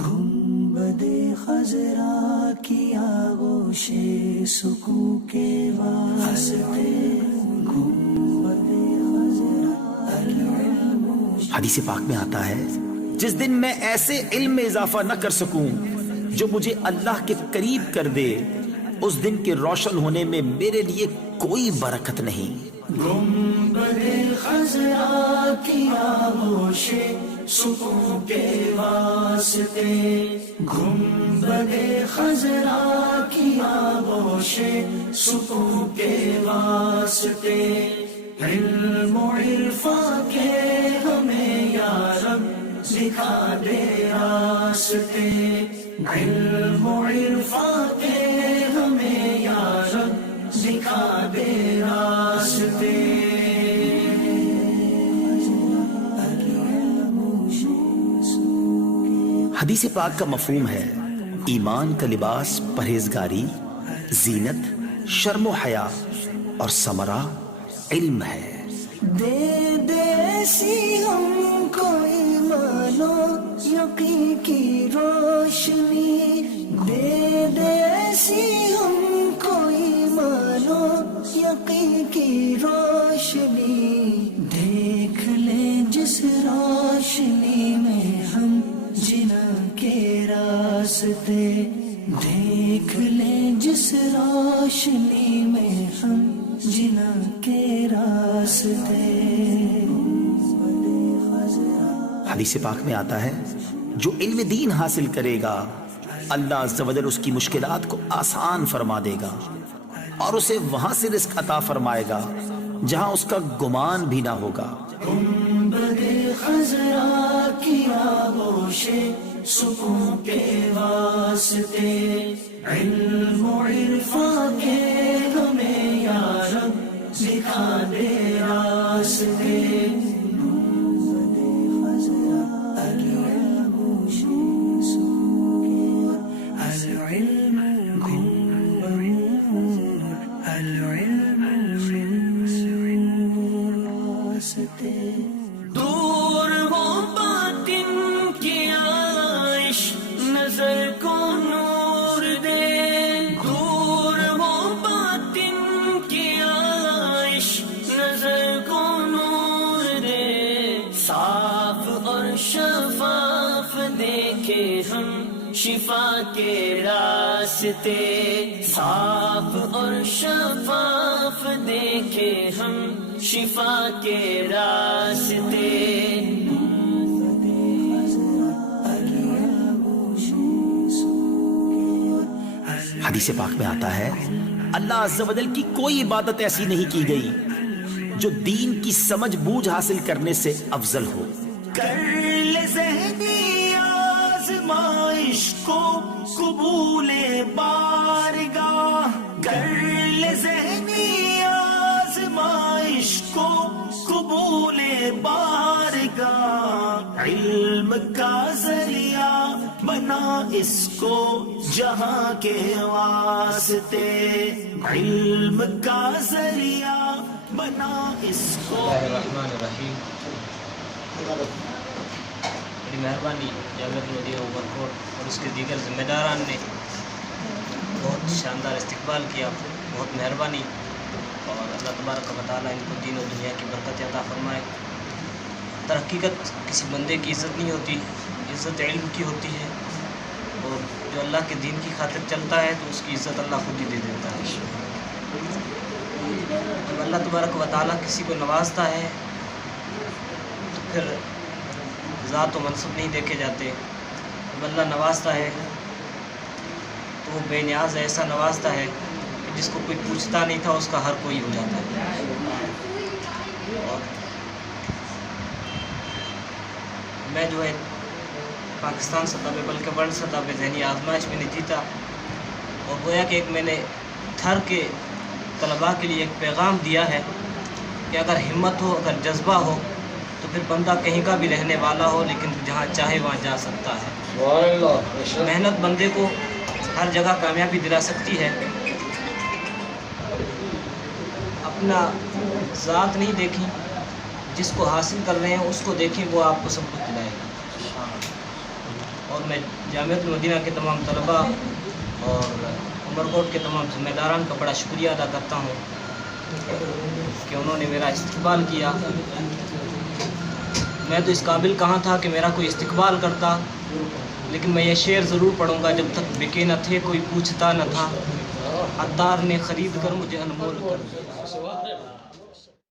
گنبد خضرا کی آغوش سکون کے واسطے گنبد خضرا العلم. حدیث پاک میں آتا ہے جس دن میں ایسے علم میں اضافہ نہ کر سکوں جو مجھے اللہ کے قریب کر دے، اس دن کے روشن ہونے میں میرے لیے کوئی برکت نہیں. گنبد خضرا کی آغوش سکون کے واسطے گنبد خضرا کی آغوش سکون کے واسطے علم و عرفان کے ہمیں یا رب دکھا دے راستے. علم و عرفان کے ہمیں یا رب دکھا دے راستے. حدیث پاک کا مفہوم ہے ایمان کا لباس پرہیزگاری، زینت، شرم و حیا اور ثمرہ علم ہے. دے دے ایسی ہم کو ایمان و یقین کی روشنی، دے دے ایسی ہم کو ایمان و یقین کی روشنی. دیکھ لیں جس روشنی میں ہم جنا کے راستے، دیکھ لیں جس روشنی میں ہم جنا کے راستے. حدیث پاک میں آتا ہے جو علم دین حاصل کرے گا اللہ عز و جل اس کی مشکلات کو آسان فرما دے گا اور اسے وہاں سے رزق عطا فرمائے گا جہاں اس کا گمان بھی نہ ہوگا. گنبد خضرا کی آغوش سکون کے واسطے علم و عرفان کے ہمیں یا رب دکھا دے راستے. گنبد خضرا العلم العلم دور ہو باطن کی عائش نظر کو نور دے، دور ہو باطن کی عائش نظر کو نور دے. صاف اور شفاف دیکھے ہم شفا کے راستے، صاف اور شفاف دیکھے ہم شفا کے راستے. حدیث پاک میں آتا ہے اللہ عز و جل کی کوئی عبادت ایسی نہیں کی گئی جو دین کی سمجھ بوجھ حاصل کرنے سے افضل ہو. کر لے ذہنی آزمائش کو قبول بارگاہ، کر لے ذہنی آزمائش کو قبول بارگاہ. علم کا ذریعہ بنا اس کو جہاں کے واسطے، علم کا ذریعہ بنا اس کو. اللہ الرحمن الرحیم. بڑی مہربانی جامعۃ المدینہ عمر کوٹ اور اس کے دیگر ذمہ داران نے بہت شاندار استقبال کیا، بہت مہربانی. اور اللہ تبارک و تعالیٰ ان کو دین و دنیا کی برکت عطا فرمائے. در حقیقت کسی بندے کی عزت نہیں ہوتی، عزت علم کی ہوتی ہے، اور جو اللہ کے دین کی خاطر چلتا ہے تو اس کی عزت اللہ خود ہی دے دیتا ہے. جب اللہ تبارک و تعالیٰ کسی کو نوازتا ہے تو پھر ذات و منصب نہیں دیکھے جاتے. جب اللہ نوازتا ہے تو وہ بے نیاز ایسا نوازتا ہے کہ جس کو کوئی پوچھتا نہیں تھا اس کا ہر کوئی ہو جاتا ہے. اور میں جو ہے پاکستان سطح پہ بلکہ ورلڈ سطح پہ ذہنی آزمائش میں نہیں جیتا، اور گویا کہ ایک میں نے تھر کے طلباء کے لیے ایک پیغام دیا ہے کہ اگر ہمت ہو، اگر جذبہ ہو تو پھر بندہ کہیں کا بھی رہنے والا ہو لیکن جہاں چاہے وہاں جا سکتا ہے. محنت بندے کو ہر جگہ کامیابی دلا سکتی ہے. اپنا ذات نہیں دیکھیں، جس کو حاصل کر رہے ہیں اس کو دیکھیں، وہ آپ کو سب کچھ دلائے گا. اور میں جامعۃ المدینہ کے تمام طلباء اور عمرکوٹ کے تمام ذمہ داران کا بڑا شکریہ ادا کرتا ہوں کہ انہوں نے میرا استقبال کیا۔ میں تو اس قابل کہاں تھا کہ میرا کوئی استقبال کرتا، لیکن میں یہ شعر ضرور پڑھوں گا، جب تک بکے نہ تھے کوئی پوچھتا نہ تھا، عطار نے خرید کر مجھے انمول کر دیا۔